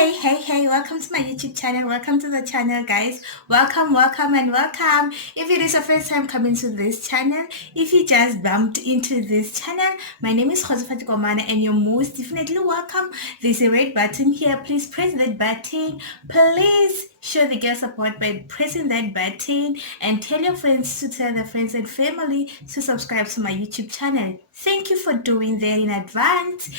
Hey, welcome to my YouTube channel. Welcome to the channel, guys. Welcome, and welcome. If it is your first time coming to this channel, if you just bumped into this channel, my name is Josephat Komana, and you're most definitely welcome. There's a red button here. Please press that button. Please show the girl support by pressing that button, and tell your friends to tell their friends and family to subscribe to my YouTube channel. Thank you for doing that in advance.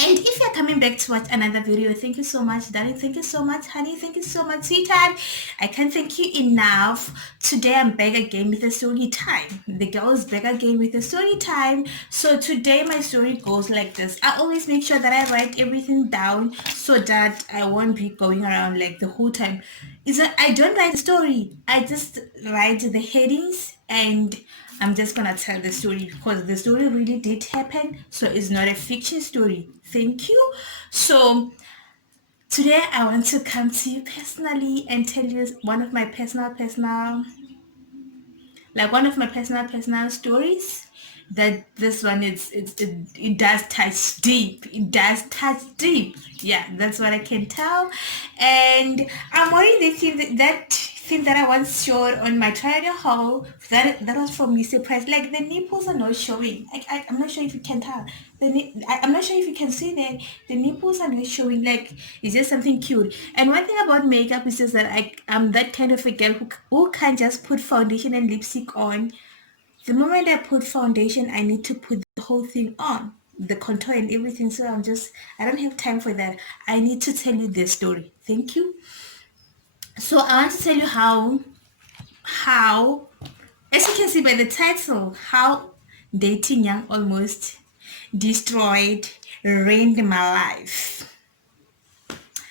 And if you're coming back to watch another video, thank you so much, darling. Thank you so much, honey. Thank you so much, sweetheart. I can't thank you enough. Today I'm back again with a story time. The girl is back again with a story time. So today my story goes like this. I always make sure that I write everything down so that I won't be going around like the whole time. I don't write the story. I just write the headings and I'm just gonna tell the story because the story really did happen, so it's not a fiction story. Thank you. So today I want to come to you personally and tell you one of my personal stories. That this one it does touch deep. It does touch deep. Yeah, that's what I can tell. And I'm wearing the thing that I once showed on my trial haul. That was from Mr. Price. Like the nipples are not showing. I'm not sure if you can tell. I'm not sure if you can see that the nipples are not showing. Like it's just something cute. And one thing about makeup is just that I'm that kind of a girl who can't just put foundation and lipstick on. The moment I put foundation, I need to put the whole thing on, the contour and everything. So I don't have time for that. I need to tell you this story. Thank you. So I want to tell you how, as you can see by the title, how dating young almost destroyed, ruined my life.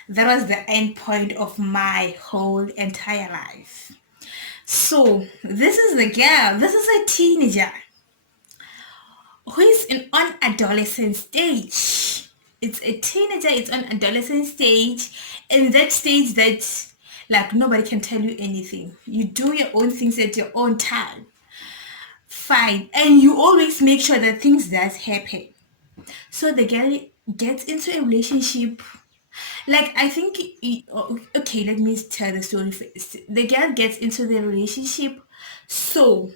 That was the end point of my whole entire life. So this is the girl. This is a teenager who is on adolescent stage. It's a teenager, it's on adolescent stage, and that stage that like nobody can tell you anything. You do your own things at your own time. Fine. And you always make sure that things does happen. So the girl gets into a relationship. Like I think okay, let me tell the story first. The girl gets into the relationship. So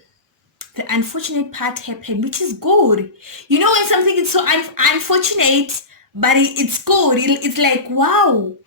the unfortunate part happened, which is good. You know when something is so unfortunate, but it's good. It's like wow,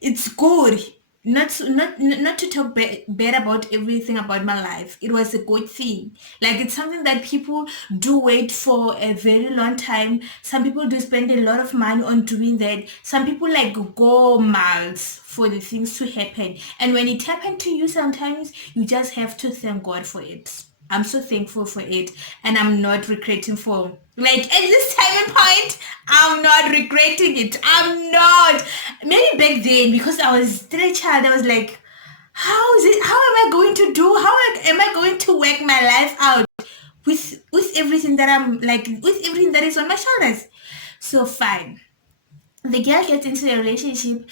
it's good. Not to talk bad about everything about my life. It was a good thing. Like it's something that people do wait for a very long time. Some people do spend a lot of money on doing that. Some people like go miles for the things to happen. And when it happened to you, sometimes you just have to thank God for it. I'm so thankful for it, and I'm not regretting for like at this time and point. I'm not regretting it. I'm not. Maybe back then because I was still a child, I was like, how is it? How am I going to do? How am I going to work my life out with everything that I'm like with everything that is on my shoulders? So fine. The girl gets into a relationship.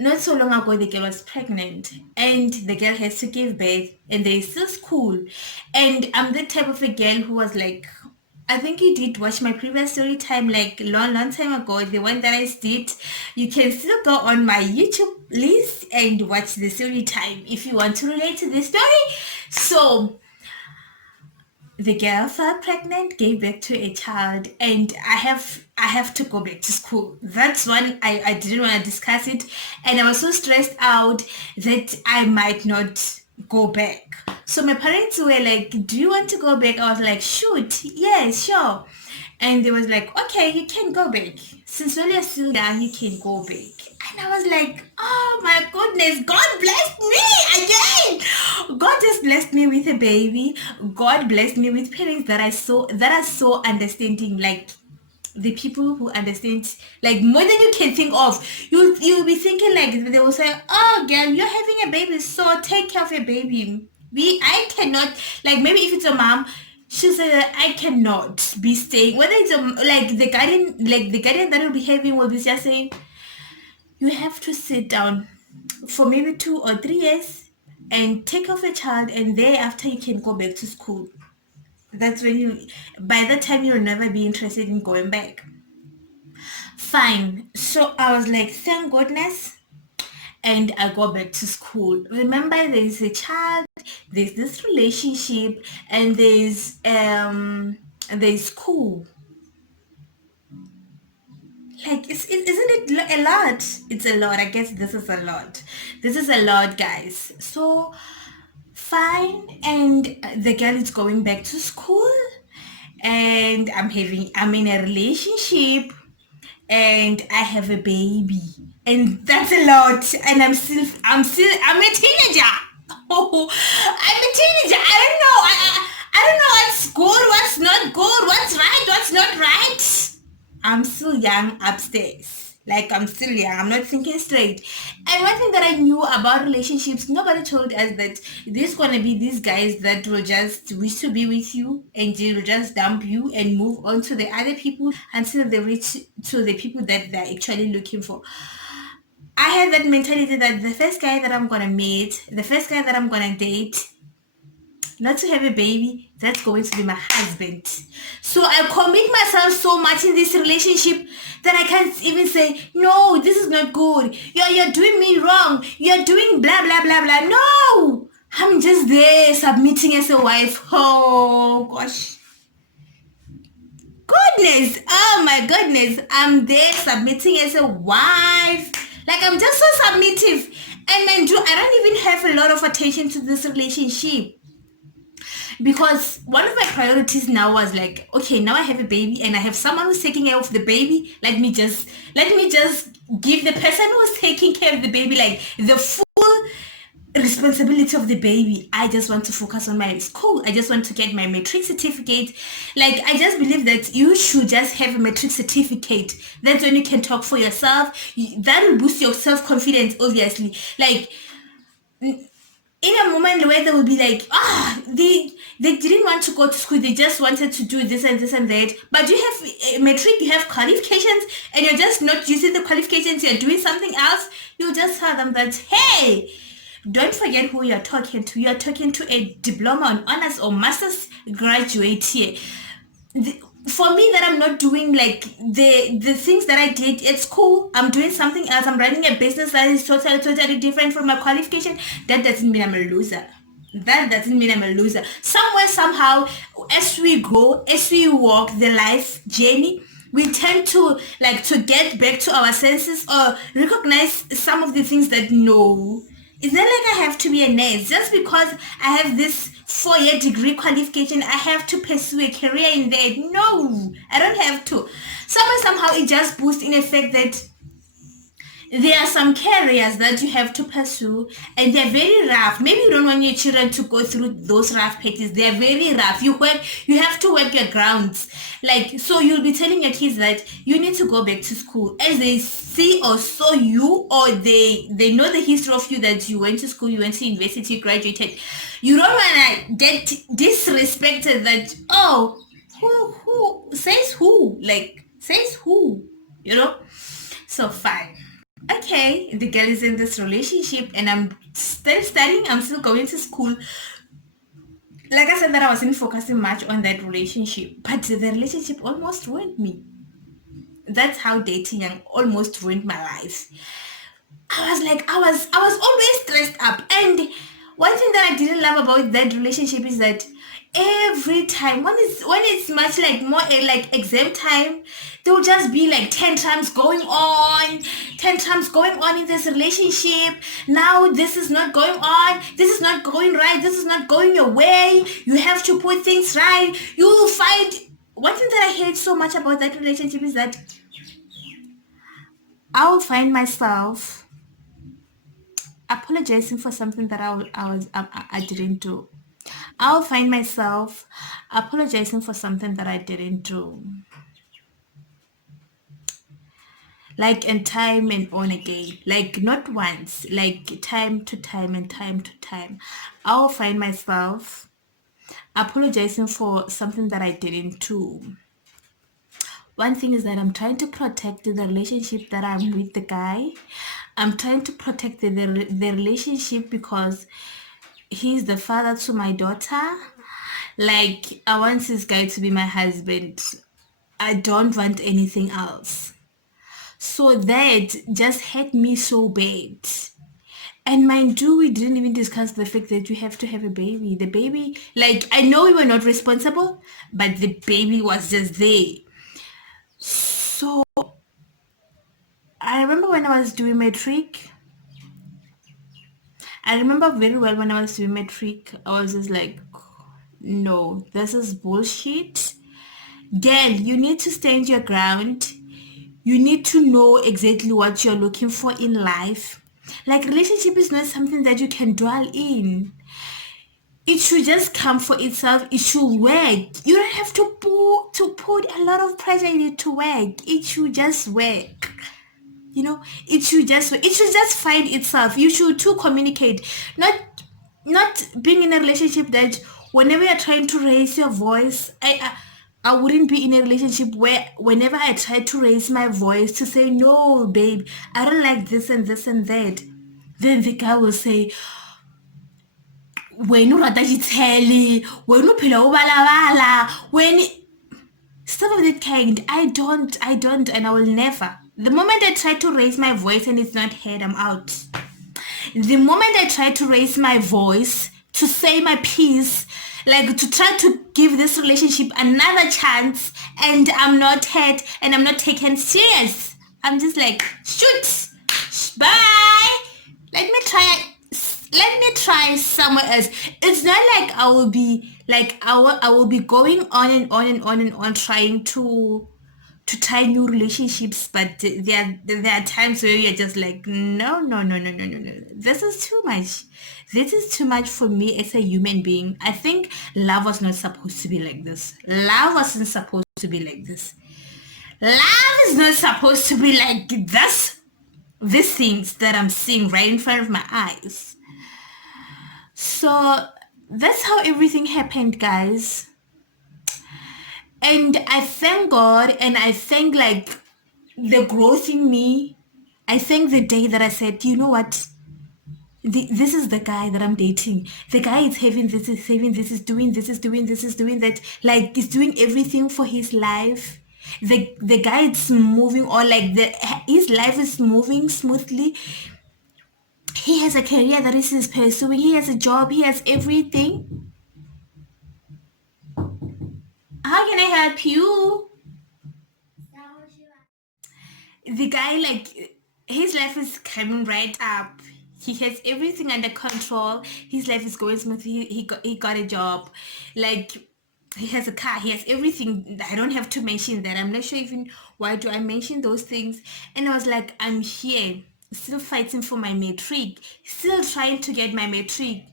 Not so long ago, the girl was pregnant and the girl has to give birth and they're still school. And I'm the type of a girl who was like, I think you did watch my previous story time like long time ago, the one that I did. You can still go on my YouTube list and watch the story time if you want to relate to the story. So the girl fell pregnant, gave birth to a child, and I have to go back to school. That's one I didn't want to discuss it, and I was so stressed out that I might not go back. So my parents were like, "Do you want to go back?" I was like, "Shoot, yes, sure." And they was like, "Okay, you can go back. Since when you're still young, you can go back." And I was like, oh my goodness, God blessed me again. God just blessed me with a baby. God blessed me with parents that are so understanding, like the people who understand like more than you can think of. You'll be thinking like they will say, oh girl, you're having a baby, so take care of your baby. I cannot, like maybe if it's a mom, she'll say that I cannot be staying, whether it's a like the guardian that will be having will be just saying you have to sit down for maybe 2 or 3 years and take off a child, and thereafter you can go back to school. That's when by that time you'll never be interested in going back. Fine. So I was like, thank goodness. And I go back to school. Remember, there's a child, there's this relationship, and there's school. Like, isn't it a lot? It's a lot. I guess this is a lot. This is a lot, guys. So fine, and the girl is going back to school, and I'm in a relationship, and I have a baby, and that's a lot. And I'm a teenager. Oh, I'm a teenager. I don't know. I don't know what's good, what's not good, what's right, what's not right. I'm still young upstairs. Like, I'm still young. I'm not thinking straight. And one thing that I knew about relationships, nobody told us that there's gonna be these guys that will just wish to be with you and they will just dump you and move on to the other people until they reach to the people that they're actually looking for. I had that mentality that the first guy that I'm gonna meet, the first guy that I'm gonna date, not to have a baby, that's going to be my husband. So I commit myself so much in this relationship that I can't even say, no, this is not good. You're doing me wrong. You're doing blah, blah, blah, blah. No, I'm just there submitting as a wife. Oh, gosh. Goodness. Oh, my goodness. I'm there submitting as a wife. Like, I'm just so submissive. And I don't even have a lot of attention to this relationship. Because one of my priorities now was like, okay, now I have a baby and I have someone who's taking care of the baby. Let me just give the person who's taking care of the baby like the full responsibility of the baby. I just want to focus on my school. I just want to get my matric certificate. Like, I just believe that you should just have a matric certificate. That's when you can talk for yourself. That will boost your self-confidence, obviously. Like, in a moment where they will be like, they didn't want to go to school, they just wanted to do this and this and that, but you have a metric, you have qualifications, and you're just not using the qualifications, you're doing something else. You just tell them that, hey, don't forget who you're talking to. You're talking to a diploma on honors or master's graduate here. For me, that I'm not doing like the things that I did at school, I'm doing something else. I'm running a business that is totally different from my qualification. That doesn't mean I'm a loser. That doesn't mean I'm a loser. Somewhere, somehow, as we grow, as we walk the life journey, we tend to like to get back to our senses or recognize some of the things that no, it's not like I have to be a nurse just because I have this 4-year degree qualification. I have to pursue a career in that. No, I don't have to. Somewhere, somehow, it just boosts in effect that there are some careers that you have to pursue and they're very rough. Maybe you don't want your children to go through those rough patches. They're very rough. You have to work your grounds. Like, so you'll be telling your kids that you need to go back to school as they see or saw you, or they know the history of you, that you went to school, you went to university, you graduated. You don't want to get disrespected that, oh, who says who? Like, says who? You know? So fine. Okay, the girl is in this relationship and I'm still studying, I'm still going to school. Like I said, that I wasn't focusing much on that relationship, but the relationship almost ruined me. That's how dating young almost ruined my life. I was always stressed up. And one thing that I didn't love about that relationship is that every time when it's much like more like exam time, there'll just be like 10 times going on, 10 times going on in this relationship. Now this is not going on, this is not going right, this is not going your way, you have to put things right. You'll find one thing that I hate so much about that relationship is that I'll find myself apologizing for something that I didn't do. I'll find myself apologizing for something that I didn't do. Like, and time and on again. Like, not once, like time to time and time to time. I'll find myself apologizing for something that I didn't do. One thing is that I'm trying to protect the relationship that I'm with the guy. I'm trying to protect the relationship because he's the father to my daughter. Like, I want this guy to be my husband. I don't want anything else. So that just hurt me so bad. And mind you, we didn't even discuss the fact that you have to have a baby. The baby, like, I know we were not responsible, but the baby was just there. So I remember when I was doing matric, I remember very well when I was doing matric, I was just like, no, this is bullshit. Girl, you need to stand your ground. You need to know exactly what you're looking for in life. Like, relationship is not something that you can dwell in. It should just come for itself. It should work. You don't have to put a lot of pressure in it to work. It should just work. It should just find itself. You should to communicate, not being in a relationship that whenever you're trying to raise your voice, I wouldn't be in a relationship where whenever I try to raise my voice to say, no babe, I don't like this and this and that, then the guy will say, when o rata ditshele, when o phela o balabala, when stuff of that kind. I don't, and I will never. The moment I try to raise my voice and it's not heard, I'm out. The moment I try to raise my voice to say my piece, like to try to give this relationship another chance, and I'm not heard and I'm not taken serious, I'm just like, shoot, bye. Let me try somewhere else. It's not like I will be like I will be going on and on and on and on trying to tie new relationships, but there are times where you're just like, no, no, no, no, no, no, no, this is too much. This is too much for me as a human being. I think love was not supposed to be like this. Love wasn't supposed to be like this. Love is not supposed to be like this. These things that I'm seeing right in front of my eyes. So that's how everything happened, guys. And I thank God, and I thank like the growth in me. I thank the day that I said, you know what? This is the guy that I'm dating. The guy is having this, is having this, is doing this, is doing this, is doing that. Like, he's doing everything for his life. The guy is moving on, like his life is moving smoothly. He has a career that he's pursuing. He has a job. He has everything. How can I help you? The guy, like, his life is coming right up. He has everything under control. His life is going smooth. He got a job. Like, he has a car. He has everything. I don't have to mention that. I'm not sure even why do I mention those things. And I was like, I'm here, still fighting for my matric, still trying to get my matric.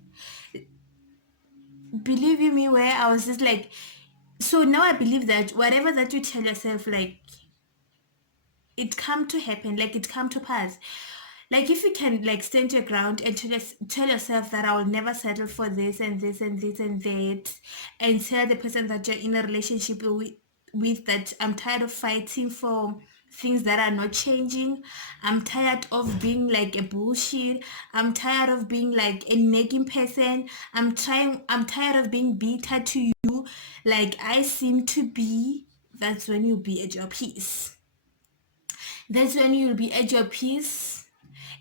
Believe you me, where I was just like, so now I believe that whatever that you tell yourself, like, it come to happen, like it come to pass. Like, if you can like stand your ground and tell yourself that I will never settle for this and this and this and that, and tell the person that you're in a relationship with that I'm tired of fighting for things that are not changing. I'm tired of being like a bullshit. I'm tired of being like a nagging person. I'm tired of being bitter to you, like I seem to be. That's when you'll be at your peace. That's when you'll be at your peace.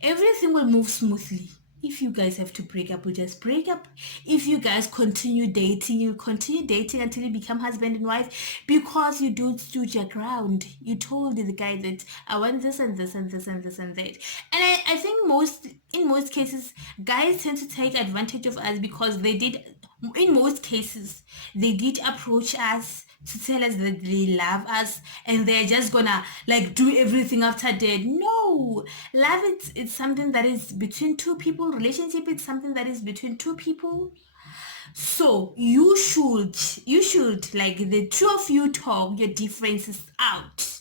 Everything will move smoothly. If you guys have to break up, we just break up. If you guys continue dating, you continue dating until you become husband and wife, because you don't stood your ground. You told the guy that I want this and this and this and this and that. And I think in most cases, guys tend to take advantage of us, because in most cases, they did approach us to tell us that they love us, and they're just gonna like do everything after that. No, love, it's something that is between two people. Relationship, it's something that is between two people. So you should like, the two of you talk your differences out.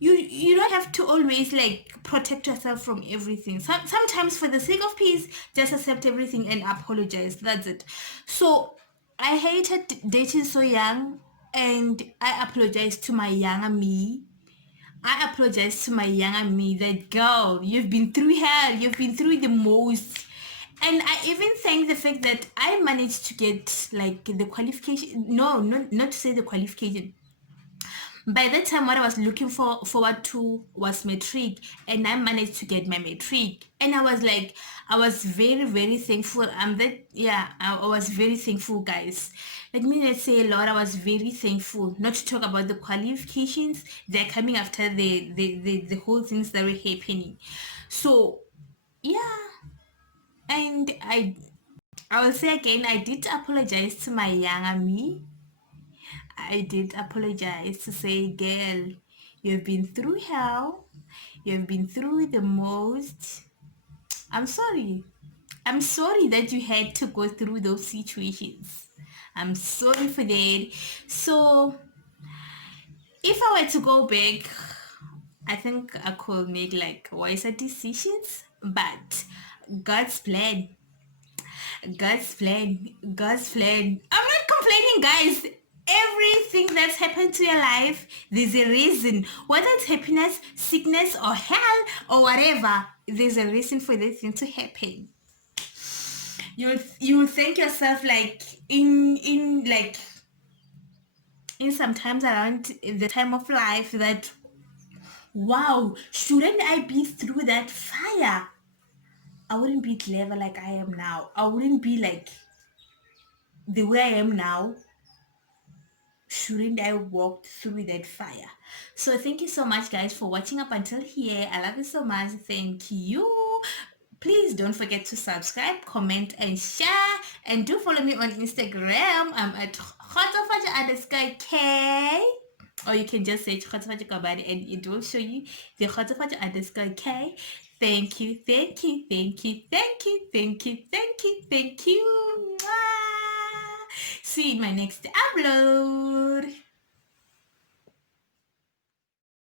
You don't have to always like protect yourself from everything. Sometimes, for the sake of peace, just accept everything and apologize. That's it. So I hated dating so young, and I apologize to my younger me. I apologize to my younger me that, girl, you've been through hell, you've been through the most. And I even thank the fact that I managed to get like the qualification. No, not to say the qualification. By that time, what I was looking forward to was matric, and I managed to get my matric. And I was like, I was very, very thankful. I was very thankful, guys. Let me not say a lot. I was very thankful. Not to talk about the qualifications, they're coming after the whole things that were happening. So yeah, and I will say again, I did apologize to my younger me. I did apologize to say, girl, you've been through hell. You've been through the most. I'm sorry. I'm sorry that you had to go through those situations. I'm sorry for that. So, if I were to go back, I think I could make like wiser decisions. But God's plan, God's plan. I'm not complaining, guys. Everything that's happened to your life, there's a reason. Whether it's happiness, sickness, or hell, or whatever, there's a reason for this thing to happen. You think yourself like in some times around the time of life that, wow, shouldn't I be through that fire? I wouldn't be clever like I am now. I wouldn't be like the way I am now. Shouldn't I walk through that fire? So thank you so much, guys, for watching up until here. I love you so much. Thank you. Please don't forget to subscribe, comment, and share. And do follow me on Instagram. I'm at _K. Or you can just search Khotafatse Kabadi and it will show you the _K. Thank you, thank you, thank you, thank you, thank you, thank you, thank you. Mwah. See you in my next upload.